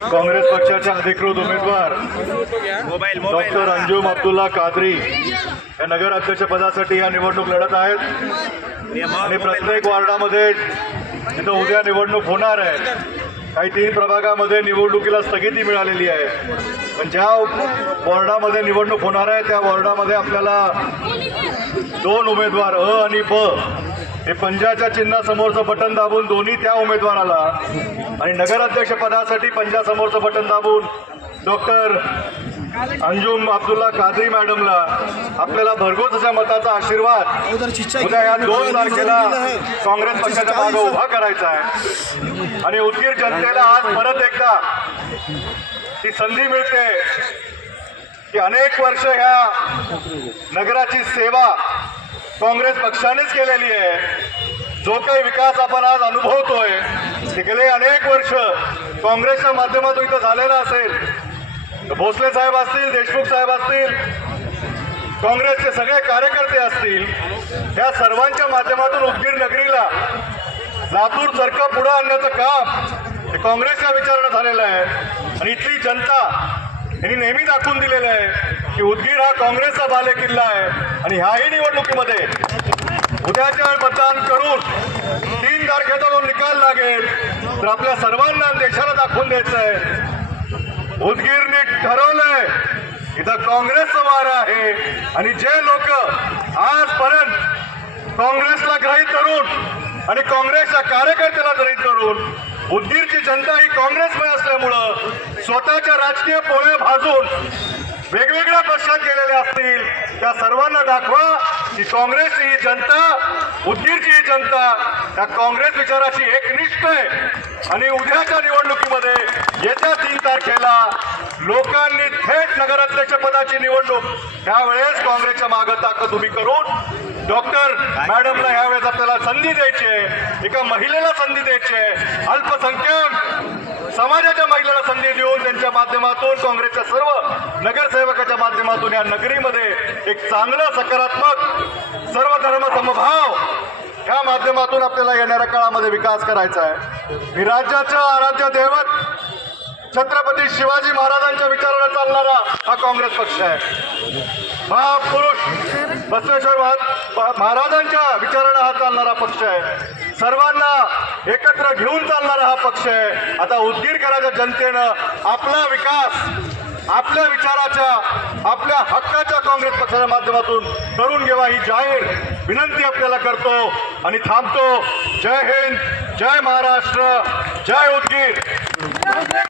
काँग्रेस पक्षाच्या अधिकृत उमेदवार डॉक्टर अंजुम अब्दुल्ला कादरी या नगर अध्यक्ष पदासाठी या निवडणूक लढत आहेत. आणि प्रत्येक वार्डामध्ये तिथं उद्या निवडणूक होणार आहे. काही तीन प्रभागामध्ये निवडणुकीला स्थगिती मिळालेली आहे. पण ज्या वॉर्डामध्ये निवडणूक होणार आहे त्या वॉर्डामध्ये आपल्याला दोन उमेदवार अ आणि ब हे पंजाच्या चिन्हासमोरचं बटन दाबून दोन्ही त्या उमेदवाराला आणि नगराध्यक्ष पदासाठी पंजासमोरचं बटन दाबून डॉक्टर अंजुम अब्दुल्ला कादरी मॅडमला आपल्याला भरघोस अशा मताचा आशीर्वाद. उद्या या दोन तारखेला काँग्रेस पक्षाच्या मागे उभा करायचा आहे. आणि उदगीर जनतेला आज परत एकदा ती संधी मिळते की अनेक वर्ष ह्या नगराची सेवा काँग्रेस पक्षानेच केलेली आहे. जो काही विकास आपण आज अनुभवतोय ते गेले अनेक वर्ष काँग्रेसच्या माध्यमातून इथं झालेला असेल. तर भोसले साहेब असतील देशमुख साहेब असतील काँग्रेसचे सगळे कार्यकर्ते असतील या सर्वांच्या माध्यमातून उदगीर नगरीला लातूर सरकार पुढं आणण्याचं काम हे काँग्रेसच्या विचारानं झालेलं आहे. आणि इथली जनता यांनी नेहमी दाखवून दिलेलं आहे. की उदगीर हा काँग्रेसचा बालेकिल्ला आहे आणि ह्याही निवडणुकीमध्ये उद्याच्या मतदान करून तीन तारखेचा जो निकाल लागेल. तर आपल्या सर्वांना देशाला दाखवून द्यायचं आहे उदगीरने ठरवलंय इथं काँग्रेसचं वार आहे आणि जे लोक आजपर्यंत काँग्रेसला ग्रहित करून आणि काँग्रेसच्या कार्यकर्त्याला ग्रहित करून उदगीरची जनता ही काँग्रेसमय असल्यामुळं स्वतःच्या राजकीय पोळ्या भाजून वेगवेगळ्या पक्षात गेलेले असतील त्या सर्वांना दाखवा की काँग्रेसची ही जनता उदगीरची ही जनता त्या काँग्रेस विचाराची एकनिष्ठ आहे. आणि उद्याच्या निवडणुकीमध्ये येत्या तीन तारखेला लोकांनी थेट नगराध्यक्ष पदाची निवडणूक त्यावेळेस काँग्रेसच्या मागं ताकद उभी करून डॉक्टर मॅडमला यावेळेस आपल्याला संधी द्यायची आहे. एका महिलेला संधी द्यायची आहे. अल्पसंख्याक समाजाच्या महिलेला संधी देऊन माध्यमातून काँग्रेसच्या सर्व नगरसेवकाच्या माध्यमातून या नगरीमध्ये एक चांगलं सकारात्मक सर्व धर्म समभाव या माध्यमातून आपल्याला येणाऱ्या काळामध्ये विकास करायचा आहे. मी राज्याचं आराध्य दैवत छत्रपती शिवाजी महाराजांच्या विचाराला चालणारा हा काँग्रेस पक्ष आहे. महापुरुष बसवेश्वर महाराजांच्या विचाराला हा चालणारा पक्ष आहे. सर्वांना एकत्र घेऊन चालणारा हा पक्ष आहे. आता उदगीरकराच्या जनतेनं आपला विकास आपल्या विचाराच्या आपल्या हक्काच्या काँग्रेस पक्षाच्या माध्यमातून करून घ्यावा ही जाहीर विनंती आपल्याला करतो. आणि थांबतो. जय हिंद जय महाराष्ट्र जय उदगीर.